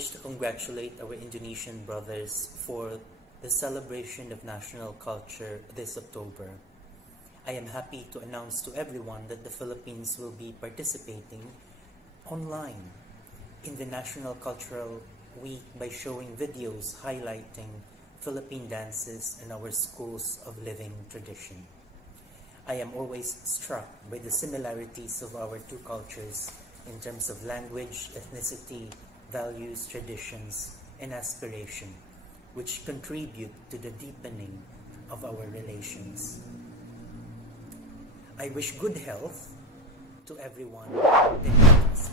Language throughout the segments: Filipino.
wish to congratulate our Indonesian brothers for the celebration of national culture this October. I am happy to announce to everyone that the Philippines will be participating online in the National Cultural Week by showing videos highlighting Philippine dances and our schools of living tradition. I am always struck by the similarities of our two cultures in terms of language, ethnicity, values, traditions, and aspiration, which contribute to the deepening of our relations. I wish good health to everyone that meets.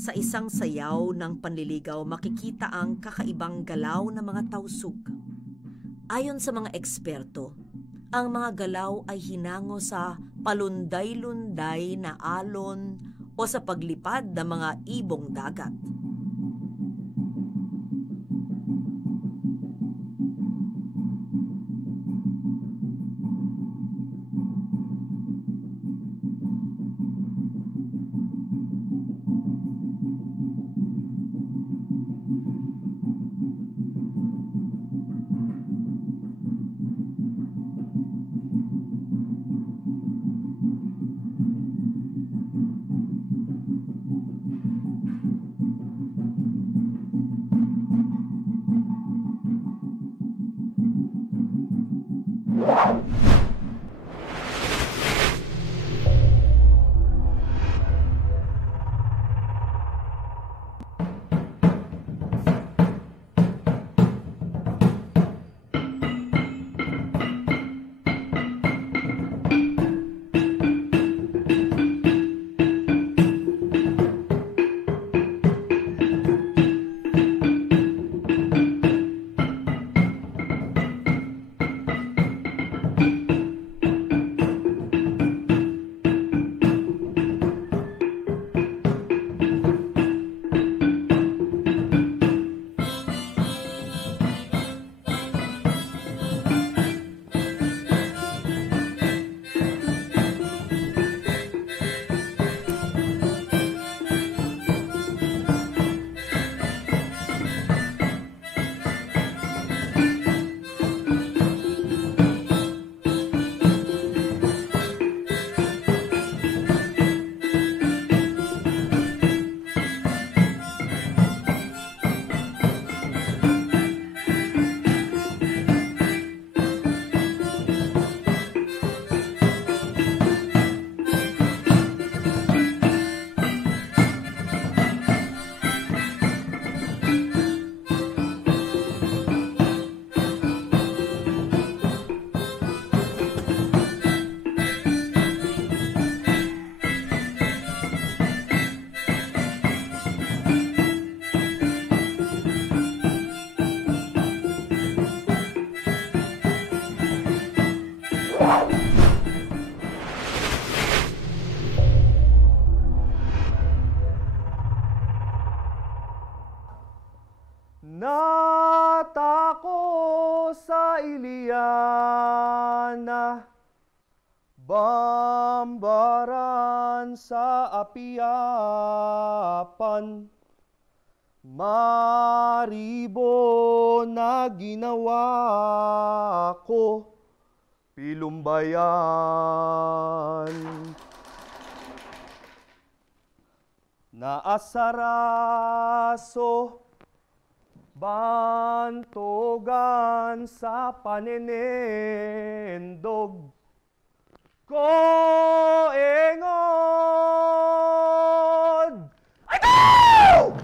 Sa isang sayaw ng panliligaw, makikita ang kakaibang galaw ng mga tausug. Ayon sa mga eksperto, ang mga galaw ay hinango sa palunday-lunday na alon o sa paglipad ng mga ibong dagat. Natako sa Iliana, bambaran sa apiapan, maribo na ginawa ko, pilumbayan. Naasaraso, bantogan sa panenendog, koengod! Ayaw!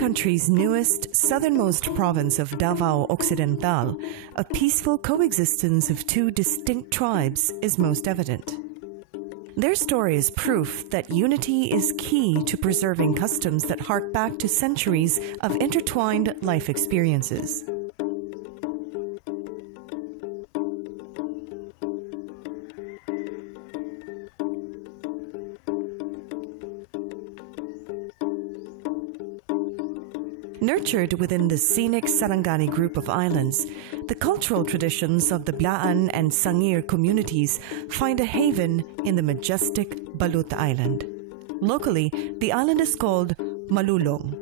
country's newest, southernmost province of Davao Occidental, a peaceful coexistence of two distinct tribes is most evident. Their story is proof that unity is key to preserving customs that hark back to centuries of intertwined life experiences. Nurtured within the scenic Sarangani group of islands, the cultural traditions of the Budaya and Sangir communities find a haven in the majestic Balut Island. Locally, the island is called Malulong.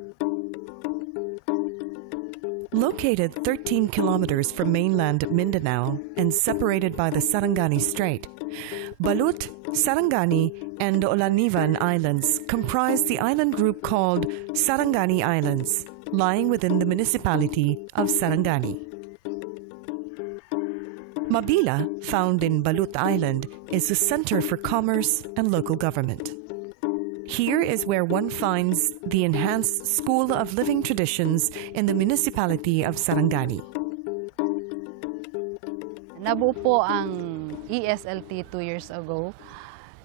Located 13 kilometers from mainland Mindanao and separated by the Sarangani Strait, Balut, Sarangani, and Olanivan Islands comprise the island group called Sarangani Islands, lying within the municipality of Sarangani. Mabila, found in Balut Island, is a center for commerce and local government. Here is where one finds the enhanced School of Living Traditions in the municipality of Sarangani. Nabuo po ang ESLT 2 years ago.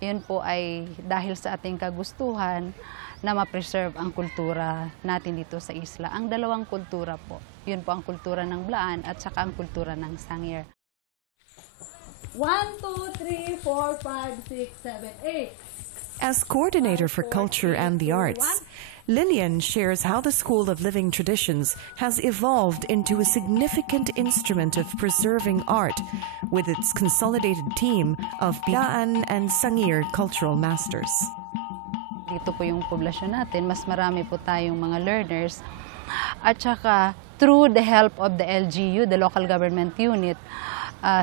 Yun po ay dahil sa ating kagustuhan na ma-preserve ang kultura natin dito sa isla. Ang dalawang kultura po. Yun po ang kultura ng Blaan at saka ang kultura ng Sangir. 1, 2, 3, 4, 5, 6, 7, 8. As coordinator for culture and the arts, Lillian shares how the School of Living Traditions has evolved into a significant instrument of preserving art with its consolidated team of Budaya and Sangir cultural masters. Dito po yung poblasyon natin, mas marami po tayong mga learners. At saka, through the help of the LGU, the local government unit,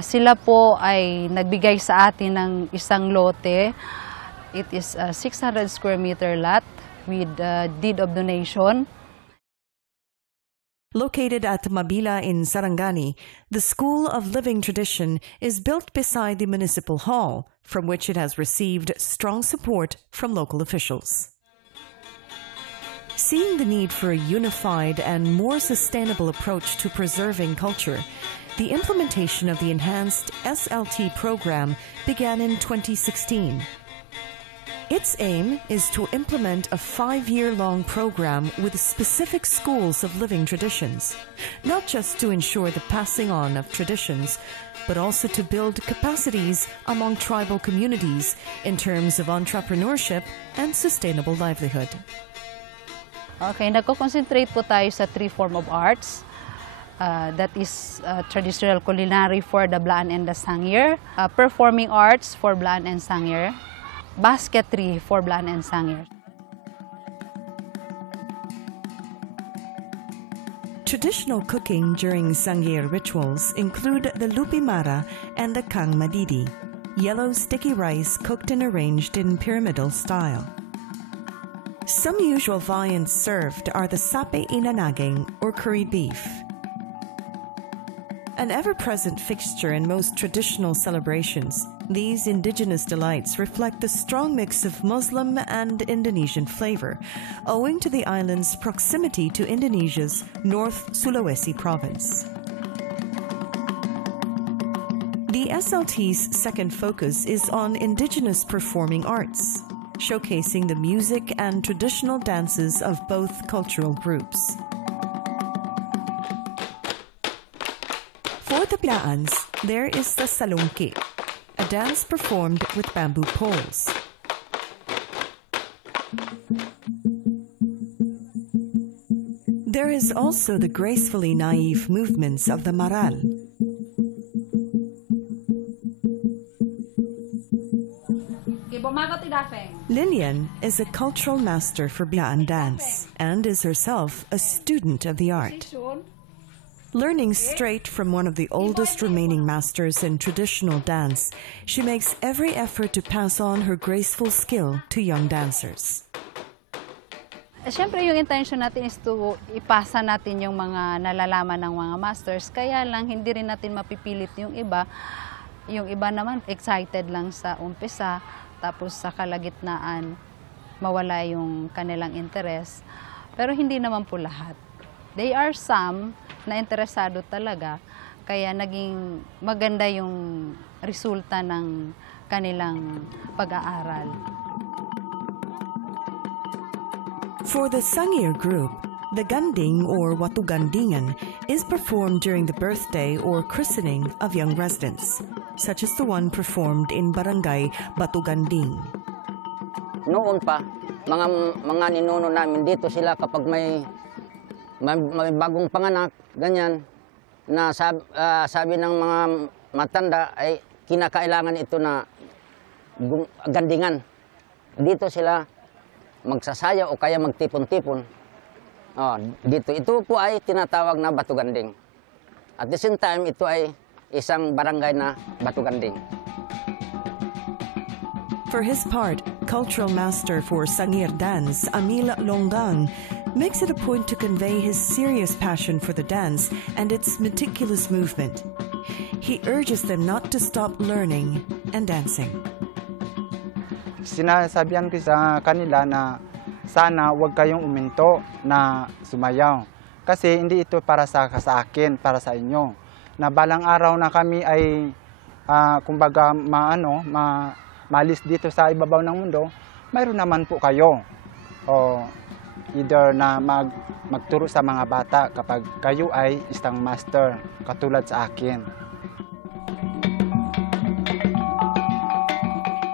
sila po ay nagbigay sa atin ng isang lote. It is a 600 square meter lot with deed of donation. Located at Mabila in Sarangani, the School of Living Tradition is built beside the Municipal Hall, from which it has received strong support from local officials. Seeing the need for a unified and more sustainable approach to preserving culture, the implementation of the enhanced SLT program began in 2016. Its aim is to implement a 5-year-long program with specific schools of living traditions, not just to ensure the passing on of traditions, but also to build capacities among tribal communities in terms of entrepreneurship and sustainable livelihood. Okay, nagko-concentrate po tayo sa 3 form of arts. That is traditional culinary for the Blaan and the Sangir, performing arts for Blaan and Sangir, basketry for Blaan and Sangir. Traditional cooking during Sangir rituals include the lupimara and the kang madidi, yellow sticky rice cooked and arranged in pyramidal style. Some usual viands served are the sape inanaging or curried beef. An ever-present fixture in most traditional celebrations, these indigenous delights reflect the strong mix of Muslim and Indonesian flavor, owing to the island's proximity to Indonesia's North Sulawesi province. The SLT's second focus is on indigenous performing arts, showcasing the music and traditional dances of both cultural groups. For the Blaans, there is the salungki, a dance performed with bamboo poles. There is also the gracefully naive movements of the maral. Lillian is a cultural master for Blaan dance and is herself a student of the art. Learning straight from one of the oldest remaining masters in traditional dance, she makes every effort to pass on her graceful skill to young dancers. Siyempre, yung intention natin is to ipasa natin yung mga nalalaman ng mga masters. Kaya lang, hindi rin natin mapipilit yung iba. Yung iba naman, excited lang sa umpisa. Tapos sa kalagitnaan, mawala yung kanilang interest. Pero hindi naman po lahat. They are some na interesado talaga, kaya naging maganda yung resulta ng kanilang pag-aaral. For the Sangir group, the ganding or watugandingan is performed during the birthday or christening of young residents, such as the one performed in Barangay Batuganding. Noon pa, mga ninuno namin dito sila kapag may bagong panganak, ganyan, na sabi ng mga matanda ay kinakailangan ito na gandingan. Dito sila magsasaya o kaya magtipon-tipon. Dito. Ito po ay tinatawag na batuganding. At the same time, ito ay isang barangay na batuganding. For his part, cultural master for Sangir dance, Amila Longgang, makes it a point to convey his serious passion for the dance and its meticulous movement. He urges them not to stop learning and dancing. Sinasabihan ko sa kanila na sana huwag kayong uminto na sumayaw. Kasi hindi ito para sa akin, para sa inyo. Na balang araw na kami ay, kumbaga, malis dito sa ibabaw ng mundo, mayroon naman po kayo. O either na magturo sa mga bata kapag kayo ay isang master, katulad sa akin.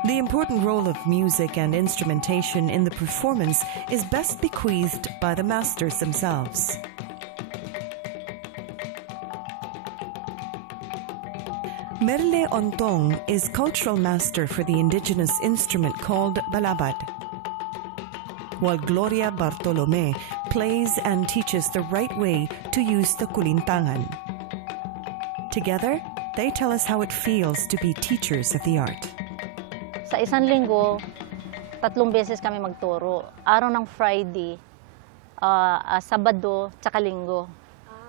The important role of music and instrumentation in the performance is best bequeathed by the masters themselves. Merle Ontong is cultural master for the indigenous instrument called balabad, while Gloria Bartolome plays and teaches the right way to use the kulintangan. Together, they tell us how it feels to be teachers of the art. Sa isang linggo, 3 beses kami magturo. Araw ng Friday, Sabado, tsaka Linggo.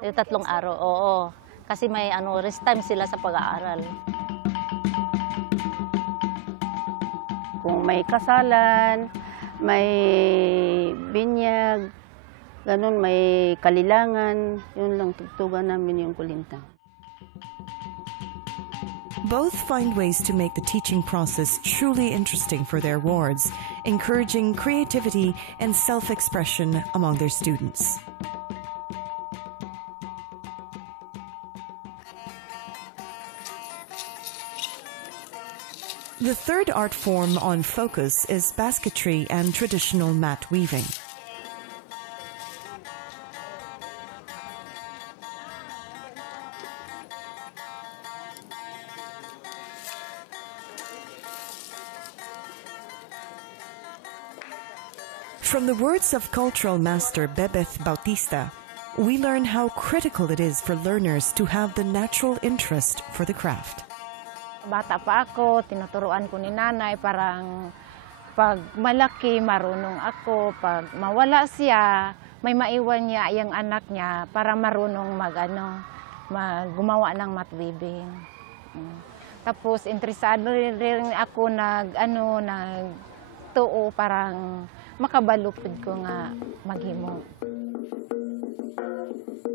3 araw, oo. Kasi may rest time sila sa pag-aaral. Kung may kasalan, may binyag, ganun, may kalilangan, yun lang tugtugan namin yung kulintang. Both find ways to make the teaching process truly interesting for their wards, encouraging creativity and self-expression among their students. The third art form on focus is basketry and traditional mat weaving. From the words of cultural master Bebeth Bautista, we learn how critical it is for learners to have the natural interest for the craft. Bata pa ako, tinuturuan ko ni nanay, parang pag malaki, marunong ako. Pag mawala siya, may maiwan niya yung anak niya para marunong gumawa ng mat weaving. Tapos interesado rin ako nagtuo, parang makabalupod ko nga maghimo.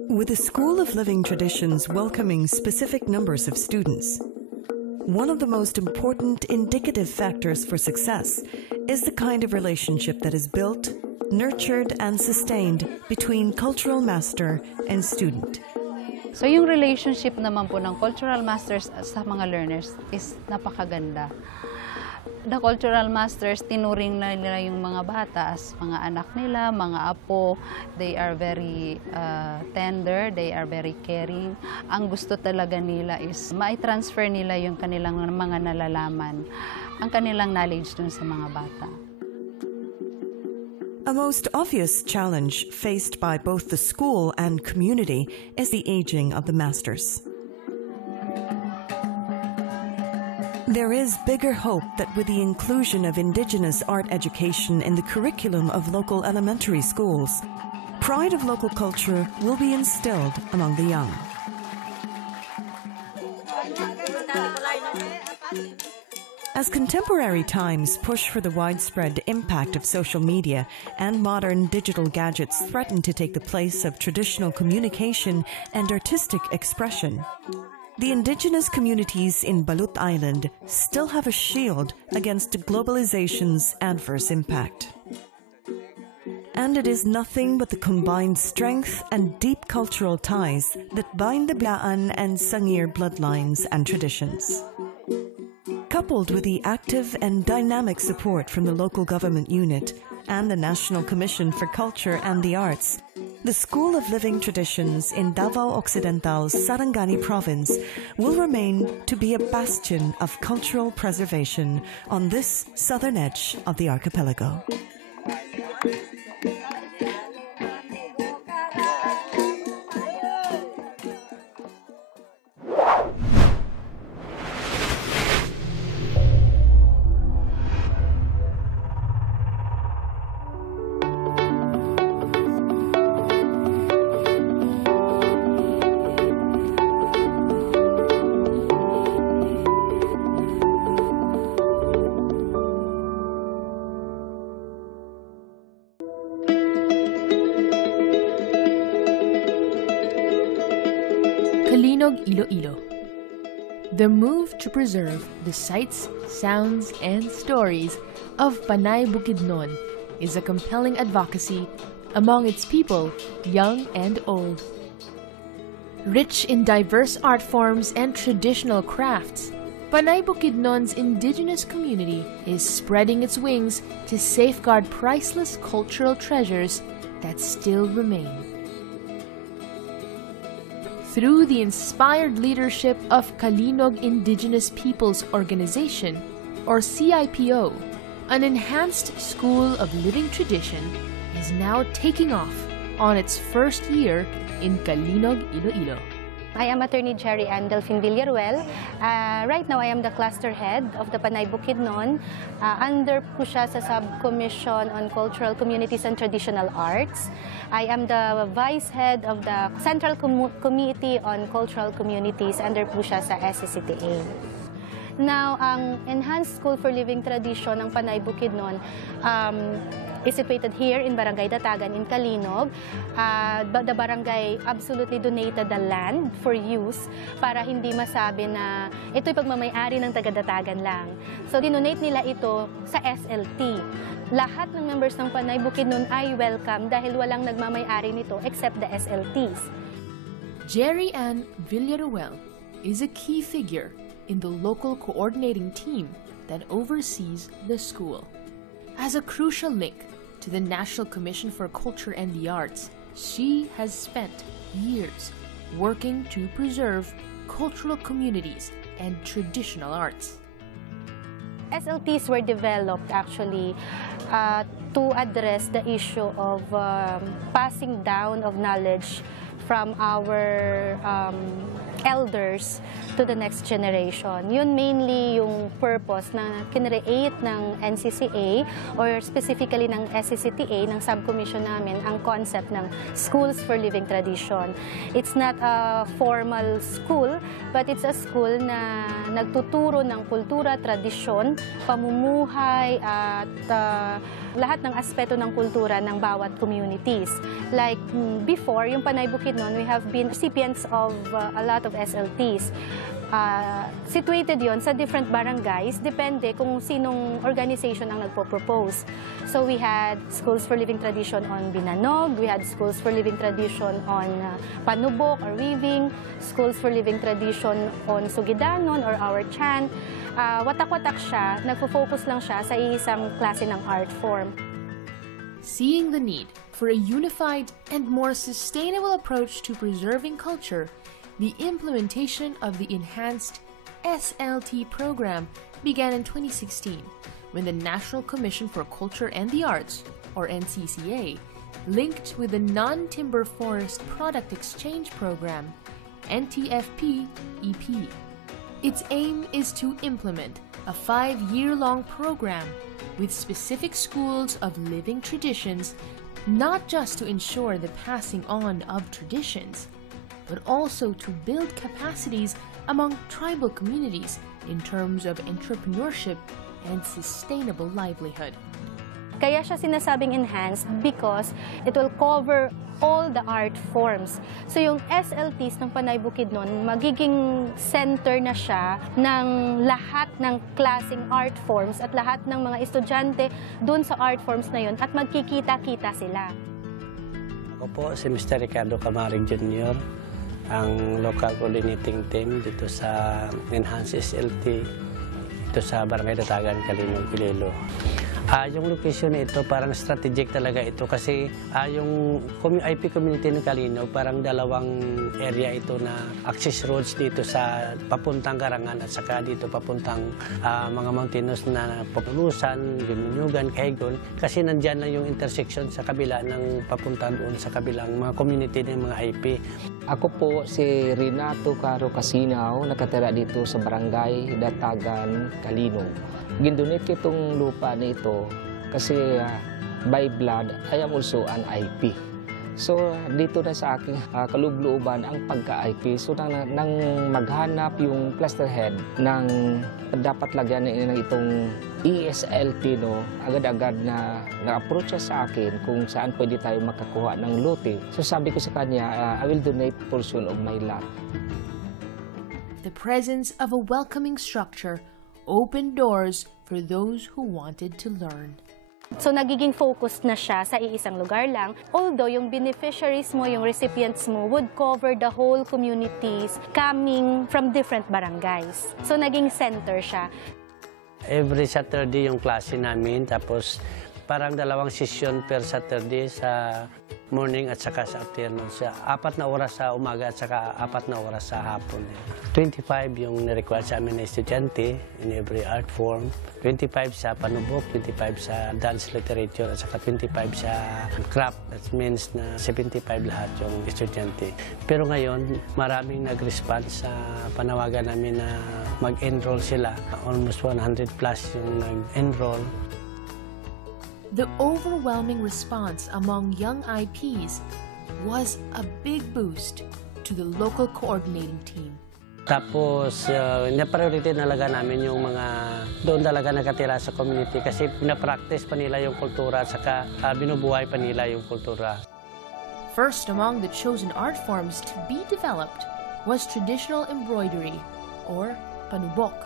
With the School of Living Traditions welcoming specific numbers of students, one of the most important indicative factors for success is the kind of relationship that is built, nurtured, and sustained between cultural master and student. So yung relationship naman po ng cultural masters sa mga learners is napakaganda. The cultural masters, tinuring na nila yung mga bata as mga anak nila, mga apo. They are very tender, they are very caring. Ang gusto talaga nila is mai-transfer nila yung kanilang mga nalalaman, ang kanilang knowledge dun sa mga bata. A most obvious challenge faced by both the school and community is the aging of the masters. There is bigger hope that with the inclusion of Indigenous art education in the curriculum of local elementary schools, pride of local culture will be instilled among the young. As contemporary times push for the widespread impact of social media and modern digital gadgets threaten to take the place of traditional communication and artistic expression, the indigenous communities in Balut Island still have a shield against globalization's adverse impact. And it is nothing but the combined strength and deep cultural ties that bind the Blaan and Sangir bloodlines and traditions. Coupled with the active and dynamic support from the local government unit and the National Commission for Culture and the Arts, the School of Living Traditions in Davao Occidental's Sarangani province will remain to be a bastion of cultural preservation on this southern edge of the archipelago. Iloilo. The move to preserve the sights, sounds, and stories of Panay Bukidnon is a compelling advocacy among its people, young and old. Rich in diverse art forms and traditional crafts, Panay Bukidnon's indigenous community is spreading its wings to safeguard priceless cultural treasures that still remain. Through the inspired leadership of Kalinog Indigenous Peoples Organization, or CIPO, an enhanced School of Living Tradition is now taking off on its first year in Kalinog, Iloilo. I am Attorney Jerry Ann Delphine Villaruel. Right now, I am the cluster head of the Panay Bukidnon. Under po siya sa Subcommission on Cultural Communities and Traditional Arts. I am the vice head of the Central Committee on Cultural Communities. Under po siya sa NCCA. Now, ang Enhanced School for Living Tradition ng Panay Bukidnon is situated here in Barangay Datagan in Kalinog. The barangay absolutely donated the land for use para hindi masabi na ito'y pagmamayari ng taga-Datagan lang. So, dinonate nila ito sa SLT. Lahat ng members ng Panay Bukidnon ay welcome dahil walang nagmamayari nito except the SLTs. Jerry Ann Villaruel is a key figure in the local coordinating team that oversees the school. As a crucial link to the National Commission for Culture and the Arts, she has spent years working to preserve cultural communities and traditional arts. SLTs were developed actually to address the issue of passing down of knowledge from our elders to the next generation. Yun mainly yung purpose na kinreate ng NCCA or specifically ng SCCTA, ng subcommission namin, ang concept ng Schools for Living Tradition. It's not a formal school, but it's a school na nagtuturo ng kultura, tradisyon, pamumuhay at lahat ng aspeto ng kultura ng bawat communities. Like before, yung Panay Bukidnon, we have been recipients of a lot of SLTs. Situated yon sa different barangays, depende kung sinong organization ang nagpo-propose. So we had Schools for Living Tradition on Binanog, we had Schools for Living Tradition on Panubok or Weaving, Schools for Living Tradition on Sugidanon or our chant. Watak-watak siya, nagfo-focus lang siya sa isang klase ng art form. Seeing the need for a unified and more sustainable approach to preserving culture, the implementation of the enhanced SLT program began in 2016 when the National Commission for Culture and the Arts, or NCCA, linked with the Non-Timber Forest Product Exchange Program, NTFP-EP. Its aim is to implement a 5-year-long program with specific schools of living traditions, not just to ensure the passing on of traditions, but also to build capacities among tribal communities in terms of entrepreneurship and sustainable livelihood. Kaya siya sinasabing enhanced because it will cover all the art forms. So yung SLTs ng Panay Bukidnon, magiging center na siya ng lahat ng klaseng art forms at lahat ng mga estudyante dun sa art forms na yun at magkikita-kita sila. Ako po si Mr. Ricardo Camarig Jr., ang local coordinating team dito sa Enhanced SLT dito sa Barangay Datagan, Calino, Iloilo. Yung location na ito, parang strategic talaga ito kasi yung IP community ng Calino, parang dalawang area ito na access roads dito sa papuntang Garangan at saka dito papuntang mga mountainous na Papulusan, Gimunyugan, Kaigon, kasi nandyan lang yung intersection sa kabila ng papunta doon sa kabilang mga community ng mga IP. Ako po si Renato Caro Casinaw, nakatira dito sa Barangay Datagan, Calino. Gindonate ko itong lupa na ito kasi by blood, I am also an IP. So dito na sa aking kalugluban ang pagka-IP. So nang maghanap yung cluster head ng dapat lagyan ng itong ESLT, no, agad-agad na approach sa akin kung saan pwede tayo makakuha ng lote. So sabi ko sa kanya, I will donate portion of my lot. The presence of a welcoming structure opened doors for those who wanted to learn. So nagiging focused na siya sa iisang lugar lang, although yung beneficiaries mo, yung recipients mo would cover the whole communities coming from different barangays. So naging center siya. Every Saturday yung klase namin, tapos parang 2 session per Saturday sa morning at saka sa afternoon. Sa 4 na oras sa umaga at saka 4 na oras sa hapon. 25 yung na-require sa amin na estudyante in every art form. 25 sa panubok, 25 sa dance literature at saka 25 sa craft. That means na 75 lahat yung estudyante. Pero ngayon, maraming nag-response sa panawagan namin na mag-enroll sila. Almost 100 plus yung nag-enroll. The overwhelming response among young IPs was a big boost to the local coordinating team. Tapos, na-priority talaga namin yung mga doon talaga nakatira sa community kasi pinapractice pa nila yung kultura at saka binubuhay pa nila yung kultura. First among the chosen art forms to be developed was traditional embroidery, or panubok.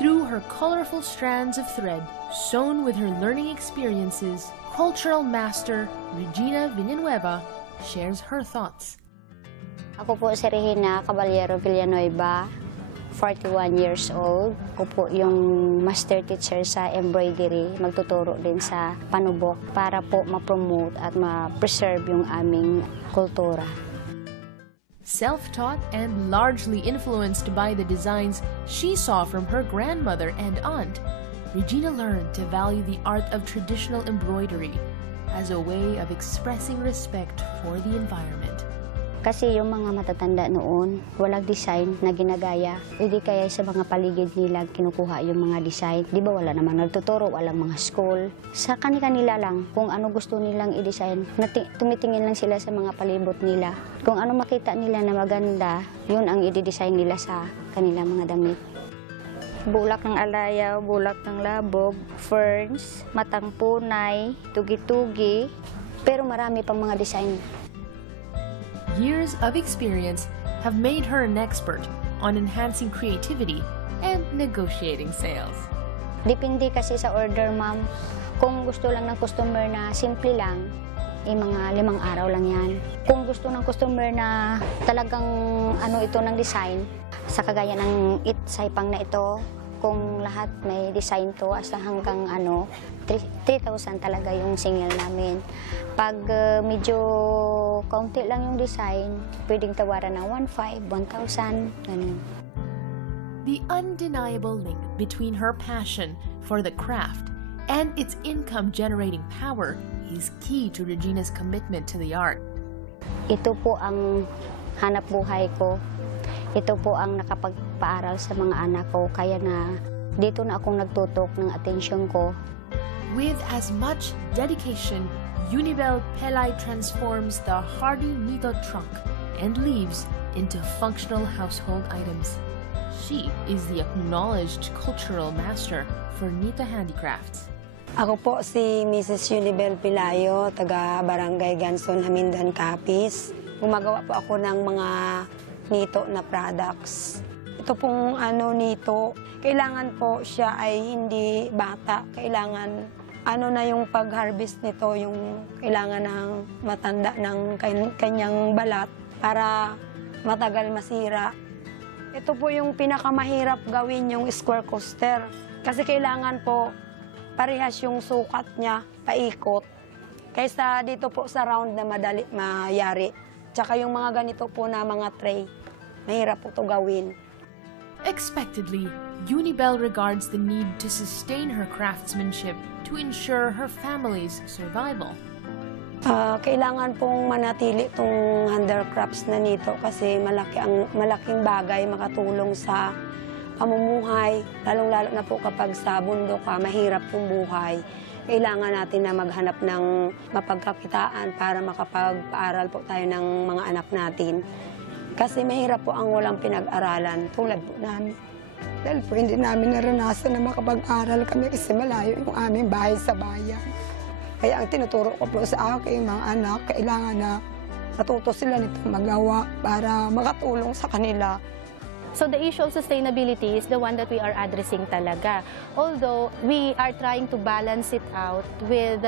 Through her colorful strands of thread, sewn with her learning experiences, cultural master Regina Villanueva shares her thoughts. Ako po si Regina Caballero Villanueva, 41 years old. Ako po yung master teacher sa embroidery, magtuturo din sa panubok para po ma-promote at ma-preserve yung aming kultura. Self-taught and largely influenced by the designs she saw from her grandmother and aunt, Regina learned to value the art of traditional embroidery as a way of expressing respect for the environment. Kasi yung mga matatanda noon, walang design na ginagaya. Hindi kaya sa mga paligid nila kinukuha yung mga design. Di ba wala naman nagtuturo, walang mga school. Sa kanila lang, kung ano gusto nilang i-design, tumitingin lang sila sa mga palibot nila. Kung ano makita nila na maganda, yun ang i-design nila sa kanilang mga damit. Bulak ng alayaw, bulak ng labog, ferns, matang punay, tugi-tugi, pero marami pang mga design. Years of experience have made her an expert on enhancing creativity and negotiating sales. Depende kasi sa order, ma'am. Kung gusto lang ng customer na simple lang, mga 5 araw lang yan. Kung gusto ng customer na talagang ito ng design, sa kagaya ng saipang na ito, kung lahat may design to, hasta hanggang 3,000 talaga yung single namin. Pag medyo kaunti lang yung design, pwedeng tawaran ng 1,500, 1,000, ganun. The undeniable link between her passion for the craft and its income-generating power is key to Regina's commitment to the art. Ito po ang hanap buhay ko. Ito po ang nakapagpaaral sa mga anak ko, kaya na dito na akong nagtutok ng atensyon ko. With as much dedication, Unibel Pelay transforms the hardy nito trunk and leaves into functional household items. She is the acknowledged cultural master for nito handicrafts. Ako po si Mrs. Unibel Pilayo, taga Barangay Ganson, Hamindan, Capiz. Gumagawa po ako ng mga nito na products. Ito pong nito, kailangan po siya ay hindi bata. Kailangan na yung pag-harvest nito, yung kailangan ng matanda ng kanyang balat para matagal masira. Ito po yung pinakamahirap gawin, yung square coaster. Kasi kailangan po parehas yung sukat niya, paikot. Kaysa dito po sa round na madali mayari. Tsaka yung mga ganito po na mga tray, mahirap po ito gawin. Expectedly, Unibel regards the need to sustain her craftsmanship to ensure her family's survival. Kailangan pong manatili itong handicrafts na nito kasi malaking bagay makatulong sa pamumuhay, lalong-lalo na po kapag sa bundok mahirap pong buhay. Kailangan natin na maghanap ng mapagkakitaan para makapag-aaral po tayo ng mga anak natin. Kasi mahirap po ang walang pinag-aralan tulad po namin. Dahil po hindi namin naranasan na makapag-aral kami kasi malayo yung aming bahay sa bayan. Kaya ang tinuturo ko po sa aking mga anak, kailangan na natuto sila nitong magawa para makatulong sa kanila. So the issue of sustainability is the one that we are addressing talaga. Although we are trying to balance it out with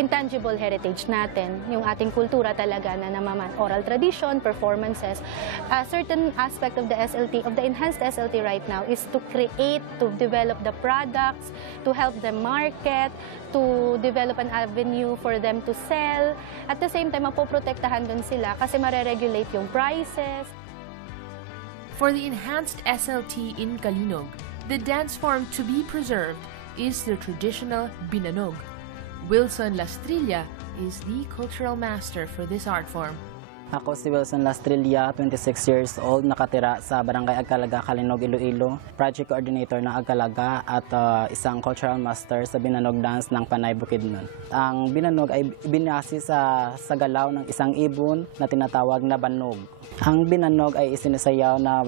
intangible heritage natin, yung ating kultura talaga na namaman, oral tradition, performances. A certain aspect of the SLT, of the enhanced SLT right now is to create, to develop the products, to help them market, to develop an avenue for them to sell. At the same time, mapoprotektahan dun sila kasi mareregulate yung prices. For the enhanced SLT in Kalinog, the dance form to be preserved is the traditional binanog. Wilson Lastrilla is the cultural master for this art form. Ako si Wilson Lastrilla, 26 years old, nakatira sa Barangay Agkalaga, Kalinog, Iloilo, project coordinator ng Agkalaga at isang cultural master sa binanog dance ng Panay Bukidnon. Ang binanog ay binasi sa galaw ng isang ibon na tinatawag na banog. Ang binanog ay isinasayaw na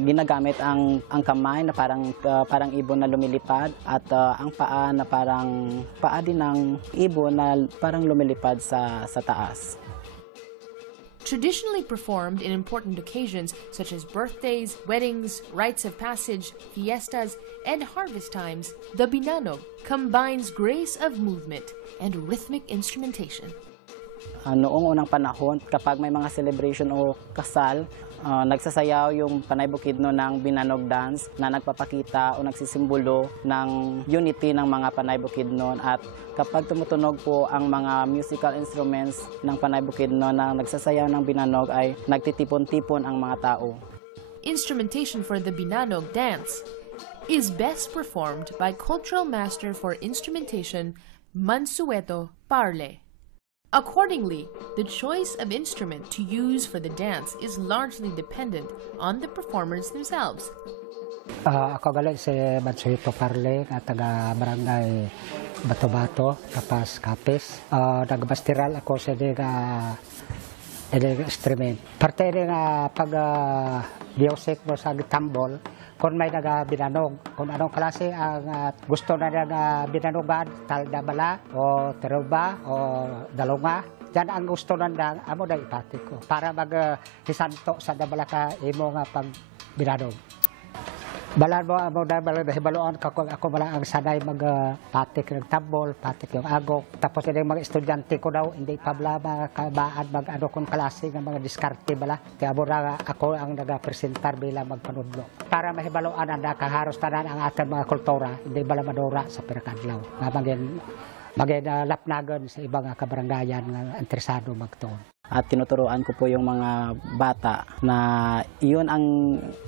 ginagamit ang kamay na parang ibon na lumilipad at ang paa na parang paa din ng ibon na parang lumilipad sa taas. Traditionally performed in important occasions such as birthdays, weddings, rites of passage, fiestas, and harvest times, the binanog combines grace of movement and rhythmic instrumentation. Noong unang panahon, kapag may mga celebration o kasal, nagsasayaw yung Panay Bukidnon ng binanog dance na nagpapakita o nagsisimbolo ng unity ng mga Panay Bukidnon. At kapag tumutunog po ang mga musical instruments ng Panay Bukidnon na nagsasayaw ng binanog ay nagtitipon-tipon ang mga tao. Instrumentation for the binanog dance is best performed by cultural master for instrumentation Mansueto Parle. Accordingly, the choice of instrument to use for the dance is largely dependent on the performers themselves. Ako galing si Mansueto Parle, taga Barangay Bato-Bato, Kapas, Kapis. Nagbastiral ako sa instrument. Parte rin pag music mo sa tambol, kung may binanog, kung anong klase ang gusto na binanogan, talda bala, o teruba, o dalunga. Yan ang gusto na amo na ipati ko para mag-hisanto sa dabala ka imo nga pag binanog. Balan mo amo na hibaloan ako bala ang sanay mag-patik ng tambol, patik yung agok. Tapos yung mga estudyante ko daw, hindi pa bala makabaan mag-ano kung klase ng mga diskarte bala. Kaya mo na ako ang nag-presentar bilang magpanudlo. Para mahibaloan ang nakaharos tanan ang ating mga kultura, hindi bala madura sa pinakadlaw. Maging lapnagan sa ibang kabarangayan nga interesado magtuon. At tinuturuan ko po yung mga bata na iyon ang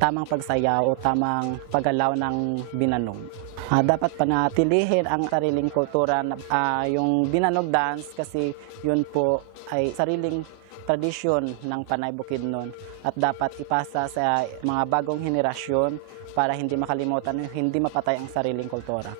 tamang pagsayaw o tamang paggalaw ng binanog. Dapat panatilihin ang sariling kultura, yung binanog dance kasi yun po ay sariling tradisyon ng Panay Bukidnon at dapat ipasa sa mga bagong henerasyon para hindi makalimutan, hindi mapatay ang sariling kultura.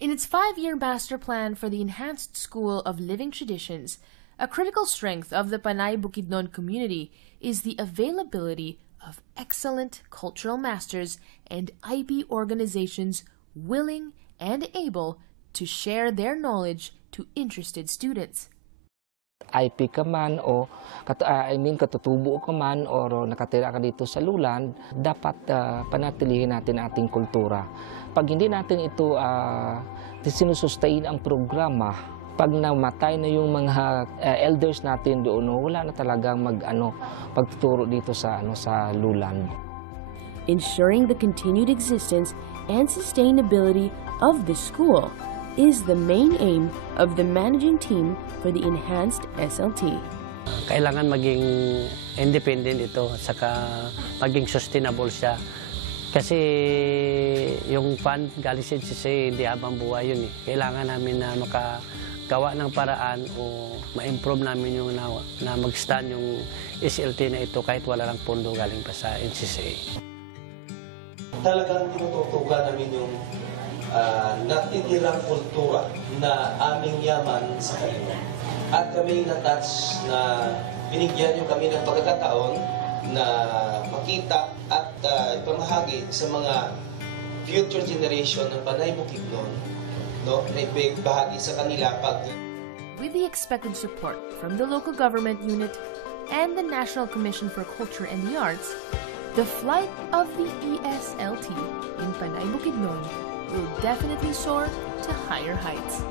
In its 5-year master plan for the Enhanced School of Living Traditions, a critical strength of the Panay Bukidnon community is the availability of excellent cultural masters and IB organizations willing and able to share their knowledge to interested students. IP ka man o katutubo ka man o nakatira ka dito sa Luland, dapat panatilihin natin ating kultura. Pag hindi natin ito sinusustain ang programa, pag namatay na yung mga elders natin doon, wala na talagang pagtuturo dito sa Luland. Ensuring the continued existence and sustainability of the school is the main aim of the managing team for the Enhanced SLT. Kailangan maging independent ito, saka maging sustainable siya. Kasi yung fund galing sa NCCA, hindi habang buhay yun. Kailangan namin na makagawa ng paraan o ma-improve namin yung na mag-stand yung SLT na ito kahit wala lang pondo galing pa sa NCCA. Talagang tinututukan namin yung natitirang kultura na aming yaman sa kanila. At kami na-touch na binigyan nyo kami ng pagkakataon na makita at ipamahagi sa mga future generation ng Panay Bukidnon, no? Na ibahagi sa kanila With the expected support from the local government unit and the National Commission for Culture and the Arts, the flight of the ESLT in Panay Bukidnon will definitely soar to higher heights.